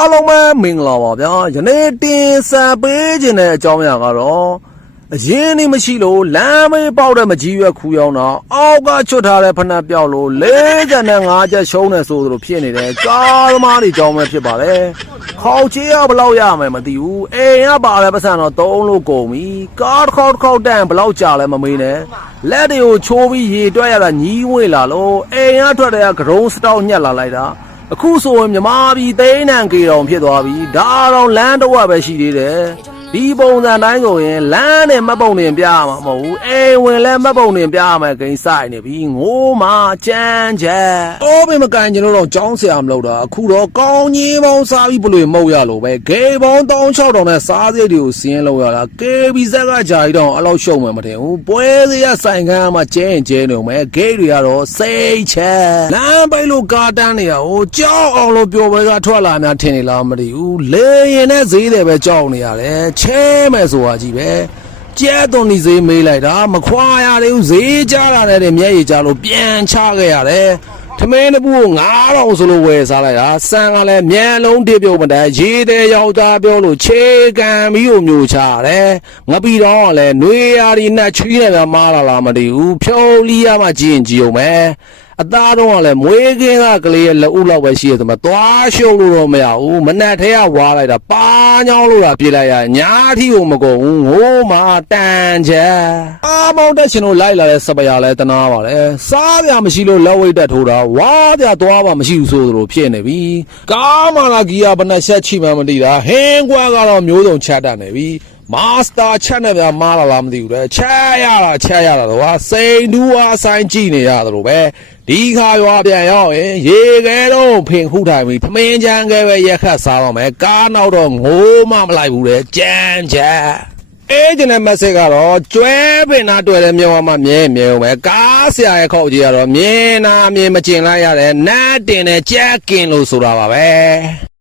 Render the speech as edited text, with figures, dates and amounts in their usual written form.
အားလုံးပဲမင်္ဂလာပါဗျာယနေ့တင်ဆက်ပေးခြင်းတဲ့အကြောင်းအရာကတော့အရင်နေမရှိလို့လမ်းမေးပေါက်တဲ့မကြီးရွက်ခူးရောက်တော့အောက်ကချွတ်ထားတဲ့ဖနက်ပြောက်လို့45ချက်ရှုံးနေဆိုသလိုဖြစ်နေတယ်ကားသမားတွေကြောင်းပဲဖြစ်ပါတယ်ခေါက်ချေးရဘလောက်ရမယ်မသိဘူးအိမ်ကပါလဲပတ်စံတော့3လို့ကုန်ပြီကားတစ်ခေါက်တန်ဘလောက်ကြာလဲမမေးနဲ့လက်တွေကိုချိုးပြီးရေတွက်ရတာညီးဝေးလာလို့အိမ်ကထွက်တဲ့ကဂရုံးစတောက်ညက်လာလိုက်တာအခုဆိုရင်မြမပြည်သိန်းနံကေတော်ဖြစ်သွားပြီဒါတော့လမ်းတော့ပဲရှိသေးတယ်ဒီပုံစံတိုင်းဆိုရင်လမ်းနဲ့မပုံတင်ပြရမှာမဟုတ်ဘူးအိမ်ဝင်လဲမပုံတင်ပြရမယ်ဂိမ်းဆိုင်နေပြီငိုးမှကြမ်းချက်အော်ဘယ်မကန်ကျွန်တော်တော့ကြောင်းဆရာမလို့တာအခုတော့ကောင်းကြီးပေါင်းစားပြီးဘလို့မဟုတ်ရလို့ပဲဂိမ်းပေါင်း1600နဲ့စားစိတ်တွေကိုစင်းလို့ရတာ KBZ ကဂျာကြီးတော့အဲ့လောက်ရှုံမယ်မထင်ဘူးပွဲစရဆိုင်ခန်းမှာကျဲနေမယ်ဂိမ်းတွေကတော့စိတ်ချက်လမ်းပိတ်လို့ကားတန်းနေတာဟိုကြောက်အောင်လို့ပျော်ပွဲကထွက်လာများထင်နေလားမသိဘူးလေရင်နဲ့ဈေးတယ်ပဲကြောက်နေရတယ်ချဲမယ်ဆိုတာကြီးပဲကျဲသွန်ဒီဈေးမေးလိုက်တာမခွာရသေးဘူးဈေးကြားလာတဲ့မျက်ရည်ကြားလို့ပြန်ချခဲ့ရတယ်ထမင်းတစ်ပူကို9000ဆိုလို့ဝယ်စားလိုက်တာစံကလည်းမြန်လုံးတစ်ပြုတ်မတန်းရေတဲ့ယောက်သားပြောလို့ခြေကန်ပြီးကိုမျိုးချရတယ်ငပိတော့ကလည်းနှွေးရာဒီနဲ့ချီးရတာမားလာလားမသိဘူးဖြုံးလီရမှကြည့်ရင်ကြည့်အောင်မယ်အသားတော့ကလည်းမွေးကင်းကလေးရဲ့လက်ဦးလောက်ပဲရှိရသမှာသွားရှုံလို့တော့မရဘူးမနက်ထဲကဝါလိုက်တာပါညောင်းလို့တာပြေးလိုက်ရညာထီကိုမကုန်ဘူးငိုးမှတန်ချက်အားမောင်းတက်ရှင်တို့လိုက်လာတဲ့စပရာလဲတနာပါလေစားပြမရှိလို့လက်ဝိတ်တက်ထိုးတာဝါပြသွားပါမရှိဘူးဆိုသလိုဖြစ်နေပြီကားမလာကြီးကဘယ်နှချက်ချိမှမသိတာဟင်းကွာကတော့မျိုးစုံချက်တတ်နေပြီမာစတာချက်နဲ့ဗျာမားလာလားမသိဘူးတဲ့ချက်ရတာတော့ဟာစိန်တူးအားဆိုင်ကြည့်နေရတယ်လို့ပဲဒီခါရွာပြန်ရောက်ရင်ရေခဲတော့ဖင်ခုထိုင်ပြီးသမင်းချမ်းခဲပဲရက်ခတ်စားတော့မယ်ကားနောက်တော့ငိုးမလိုက်ဘူးတဲ့ကြမ်းချက်အေးကျန်တဲ့ message ကတော့ကျွဲပင်နာတွေ့တဲ့မြောင်မှမြဲအောင်ပဲကားဆရာရဲ့ခေါက်ကြီးကတော့မြင်နာမြင်မကျင်လိုက်ရတယ်နတ်တင်တဲ့ကြက်ကင်လို့ဆိုတာပါပဲ